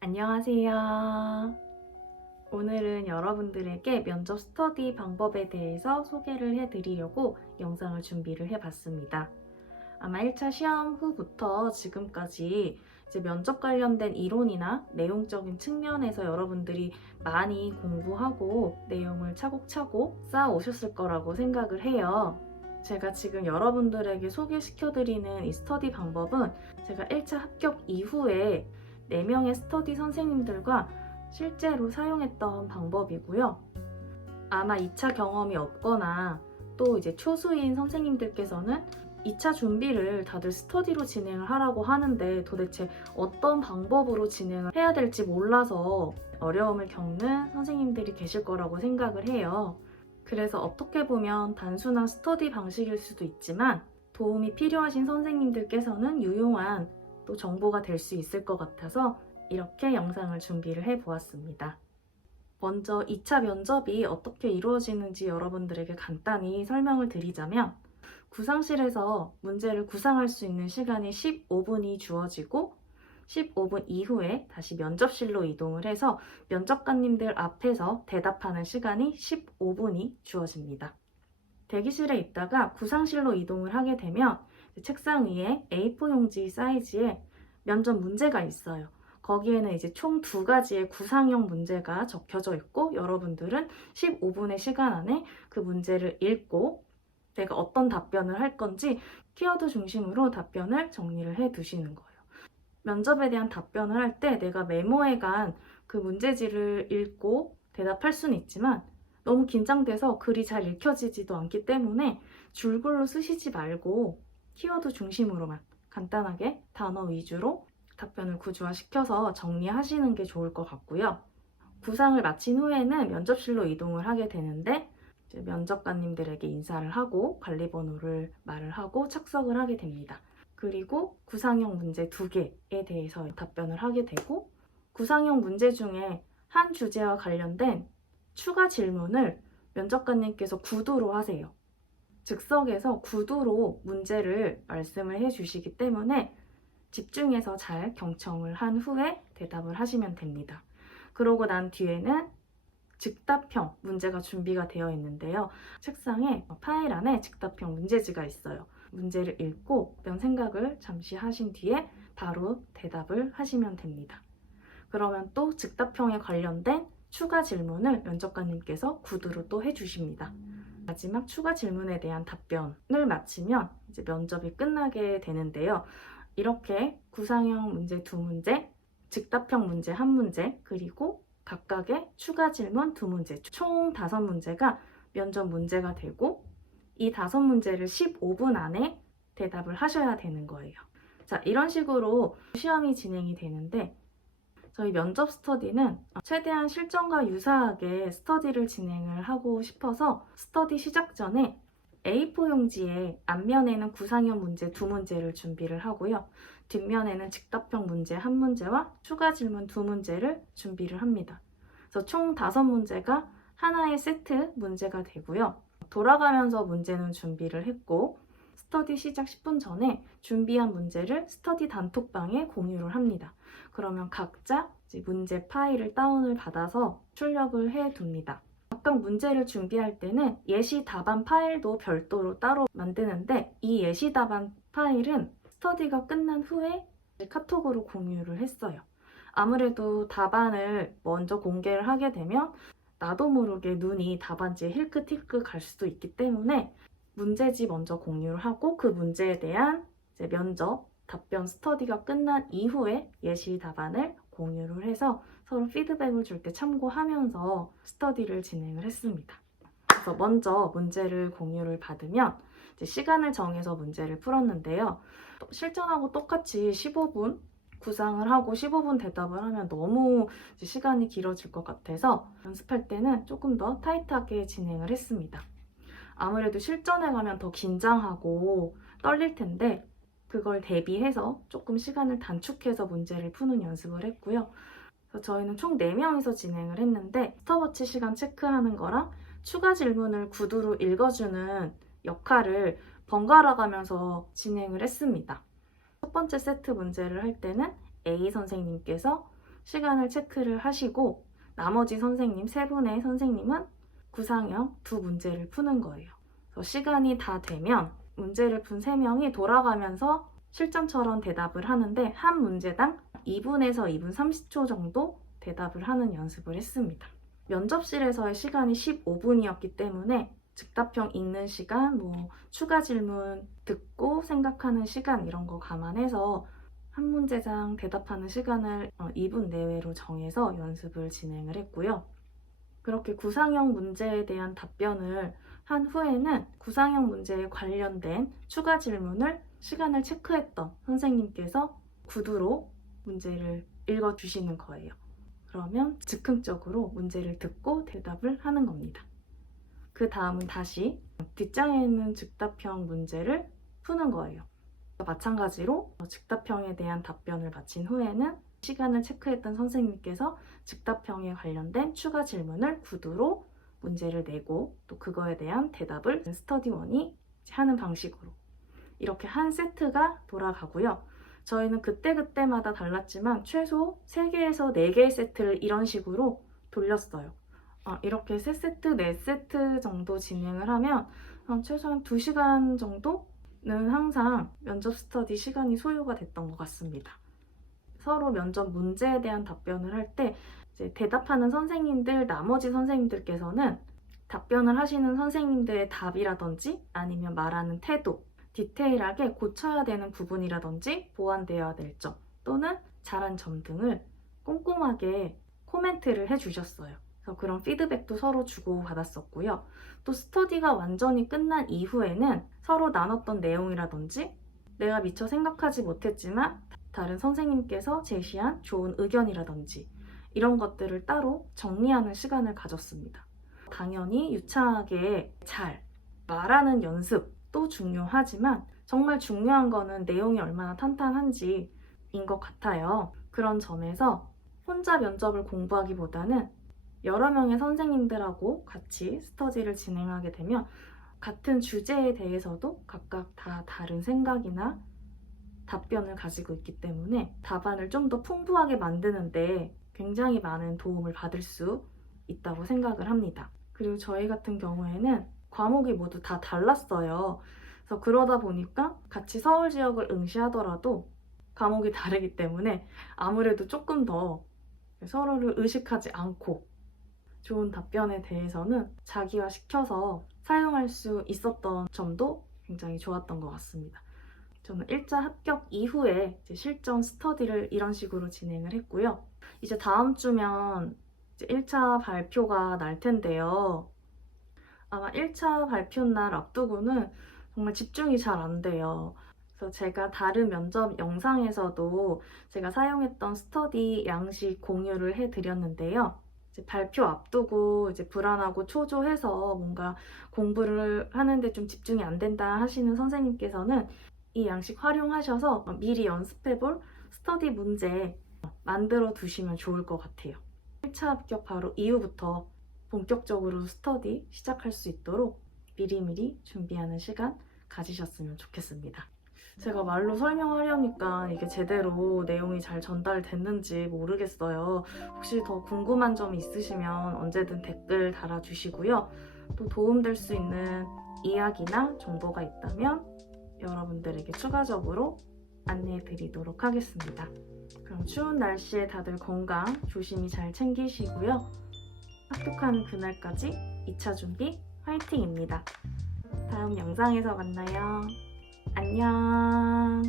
안녕하세요. 오늘은 여러분들에게 면접 스터디 방법에 대해서 소개를 해드리려고 영상을 준비를 해봤습니다. 아마 1차 시험 후부터 지금까지 이제 면접 관련된 이론이나 내용적인 측면에서 여러분들이 많이 공부하고 내용을 차곡차곡 쌓아 오셨을 거라고 생각을 해요. 제가 지금 여러분들에게 소개시켜드리는 이 스터디 방법은 제가 1차 합격 이후에 4명의 스터디 선생님들과 실제로 사용했던 방법이고요. 아마 2차 경험이 없거나 또 이제 초수인 선생님들께서는 2차 준비를 다들 스터디로 진행을 하라고 하는데 도대체 어떤 방법으로 진행을 해야 될지 몰라서 어려움을 겪는 선생님들이 계실 거라고 생각을 해요. 그래서 어떻게 보면 단순한 스터디 방식일 수도 있지만 도움이 필요하신 선생님들께서는 유용한 또 정보가 될 수 있을 것 같아서 이렇게 영상을 준비를 해보았습니다. 먼저 2차 면접이 어떻게 이루어지는지 여러분들에게 간단히 설명을 드리자면 구상실에서 문제를 구상할 수 있는 시간이 15분이 주어지고 15분 이후에 다시 면접실로 이동을 해서 면접관님들 앞에서 대답하는 시간이 15분이 주어집니다. 대기실에 있다가 구상실로 이동을 하게 되면 책상 위에 A4 용지 사이즈의 면접 문제가 있어요. 거기에는 이제 총 2가지의 구상형 문제가 적혀져 있고 여러분들은 15분의 시간 안에 그 문제를 읽고 내가 어떤 답변을 할 건지 키워드 중심으로 답변을 정리를 해 두시는 거예요. 면접에 대한 답변을 할 때 내가 메모해 간 그 문제지를 읽고 대답할 수는 있지만 너무 긴장돼서 글이 잘 읽혀지지도 않기 때문에 줄글로 쓰시지 말고 키워드 중심으로만 간단하게 단어 위주로 답변을 구조화시켜서 정리하시는 게 좋을 것 같고요. 구상을 마친 후에는 면접실로 이동을 하게 되는데 면접관님들에게 인사를 하고 관리번호를 말을 하고 착석을 하게 됩니다. 그리고 구상형 문제 2개에 대해서 답변을 하게 되고 구상형 문제 중에 한 주제와 관련된 추가 질문을 면접관님께서 구두로 하세요. 즉석에서 구두로 문제를 말씀을 해주시기 때문에 집중해서 잘 경청을 한 후에 대답을 하시면 됩니다. 그러고 난 뒤에는 즉답형 문제가 준비가 되어 있는데요. 책상에 파일 안에 즉답형 문제지가 있어요. 문제를 읽고 어떤 생각을 잠시 하신 뒤에 바로 대답을 하시면 됩니다. 그러면 또 즉답형에 관련된 추가 질문을 면접관님께서 구두로 또 해주십니다. 마지막 추가 질문에 대한 답변을 마치면 이제 면접이 끝나게 되는데요. 이렇게 구상형 문제 2문제, 즉답형 문제 1문제, 그리고 각각의 추가 질문 2문제, 총 5문제가 면접 문제가 되고 이 5문제를 15분 안에 대답을 하셔야 되는 거예요. 자, 이런 식으로 시험이 진행이 되는데 저희 면접 스터디는 최대한 실전과 유사하게 스터디를 진행을 하고 싶어서 스터디 시작 전에 A4 용지에 앞면에는 구상형 문제 2문제를 준비를 하고요. 뒷면에는 즉답형 문제 1문제와 추가 질문 2문제를 준비를 합니다. 그래서 총 5문제가 하나의 세트 문제가 되고요. 돌아가면서 문제는 준비를 했고 스터디 시작 10분 전에 준비한 문제를 스터디 단톡방에 공유를 합니다. 그러면 각자 문제 파일을 다운을 받아서 출력을 해둡니다. 각각 문제를 준비할 때는 예시 답안 파일도 별도로 따로 만드는데 이 예시 답안 파일은 스터디가 끝난 후에 카톡으로 공유를 했어요. 아무래도 답안을 먼저 공개를 하게 되면 나도 모르게 눈이 답안지에 힐끗힐끗 갈 수도 있기 때문에 문제지 먼저 공유를 하고 그 문제에 대한 면접 답변 스터디가 끝난 이후에 예시 답안을 공유를 해서 서로 피드백을 줄 때 참고하면서 스터디를 진행을 했습니다. 그래서 먼저 문제를 공유를 받으면 시간을 정해서 문제를 풀었는데요. 실전하고 똑같이 15분 구상을 하고 15분 대답을 하면 너무 시간이 길어질 것 같아서 연습할 때는 조금 더 타이트하게 진행을 했습니다. 아무래도 실전에 가면 더 긴장하고 떨릴 텐데 그걸 대비해서 조금 시간을 단축해서 문제를 푸는 연습을 했고요. 그래서 저희는 총 4명이서 진행을 했는데 스톱워치 시간 체크하는 거랑 추가 질문을 구두로 읽어주는 역할을 번갈아 가면서 진행을 했습니다. 첫 번째 세트 문제를 할 때는 A 선생님께서 시간을 체크를 하시고 나머지 선생님 3분의 선생님은 구상형 2문제를 푸는 거예요. 그래서 시간이 다 되면 문제를 푼 3명이 돌아가면서 실전처럼 대답을 하는데 한 문제당 2분에서 2분 30초 정도 대답을 하는 연습을 했습니다. 면접실에서의 시간이 15분이었기 때문에 즉답형 읽는 시간, 추가 질문 듣고 생각하는 시간 이런 거 감안해서 한 문제당 대답하는 시간을 2분 내외로 정해서 연습을 진행을 했고요. 그렇게 구상형 문제에 대한 답변을 한 후에는 구상형 문제에 관련된 추가 질문을 시간을 체크했던 선생님께서 구두로 문제를 읽어주시는 거예요. 그러면 즉흥적으로 문제를 듣고 대답을 하는 겁니다. 그 다음은 다시 뒷장에 있는 즉답형 문제를 푸는 거예요. 마찬가지로 즉답형에 대한 답변을 마친 후에는 시간을 체크했던 선생님께서 즉답형에 관련된 추가 질문을 구두로 문제를 내고 또 그거에 대한 대답을 스터디원이 하는 방식으로 이렇게 한 세트가 돌아가고요. 저희는 그때그때마다 달랐지만 최소 3개에서 4개의 세트를 이런 식으로 돌렸어요. 이렇게 3세트, 4세트 정도 진행을 하면 최소한 2시간 정도는 항상 면접 스터디 시간이 소요가 됐던 것 같습니다. 서로 면접 문제에 대한 답변을 할 때 대답하는 선생님들, 나머지 선생님들께서는 답변을 하시는 선생님들의 답이라든지 아니면 말하는 태도, 디테일하게 고쳐야 되는 부분이라든지 보완되어야 될 점 또는 잘한 점 등을 꼼꼼하게 코멘트를 해주셨어요. 그래서 그런 피드백도 서로 주고받았었고요. 또 스터디가 완전히 끝난 이후에는 서로 나눴던 내용이라든지 내가 미처 생각하지 못했지만 다른 선생님께서 제시한 좋은 의견이라든지 이런 것들을 따로 정리하는 시간을 가졌습니다. 당연히 유창하게 잘 말하는 연습도 중요하지만 정말 중요한 거는 내용이 얼마나 탄탄한지인 것 같아요. 그런 점에서 혼자 면접을 공부하기보다는 여러 명의 선생님들하고 같이 스터디를 진행하게 되면 같은 주제에 대해서도 각각 다 다른 생각이나 답변을 가지고 있기 때문에 답안을 좀 더 풍부하게 만드는데 굉장히 많은 도움을 받을 수 있다고 생각을 합니다. 그리고 저희 같은 경우에는 과목이 모두 다 달랐어요. 그래서 그러다 보니까 같이 서울 지역을 응시하더라도 과목이 다르기 때문에 아무래도 조금 더 서로를 의식하지 않고 좋은 답변에 대해서는 자기화시켜서 사용할 수 있었던 점도 굉장히 좋았던 것 같습니다. 저는 1차 합격 이후에 이제 실전 스터디를 이런 식으로 진행을 했고요. 이제 다음 주면 이제 1차 발표가 날 텐데요. 아마 1차 발표 날 앞두고는 정말 집중이 잘 안 돼요. 그래서 제가 다른 면접 영상에서도 제가 사용했던 스터디 양식 공유를 해드렸는데요. 이제 발표 앞두고 이제 불안하고 초조해서 뭔가 공부를 하는데 좀 집중이 안 된다 하시는 선생님께서는 이 양식 활용하셔서 미리 연습해볼 스터디 문제 만들어 두시면 좋을 것 같아요. 1차 합격 바로 이후부터 본격적으로 스터디 시작할 수 있도록 미리미리 준비하는 시간 가지셨으면 좋겠습니다. 제가 말로 설명하려니까 이게 제대로 내용이 잘 전달됐는지 모르겠어요. 혹시 더 궁금한 점이 있으시면 언제든 댓글 달아주시고요. 또 도움될 수 있는 이야기나 정보가 있다면 여러분들에게 추가적으로 안내해 드리도록 하겠습니다. 그럼 추운 날씨에 다들 건강 조심히 잘 챙기시고요. 합격하는 그날까지 2차 준비 화이팅입니다. 다음 영상에서 만나요. 안녕.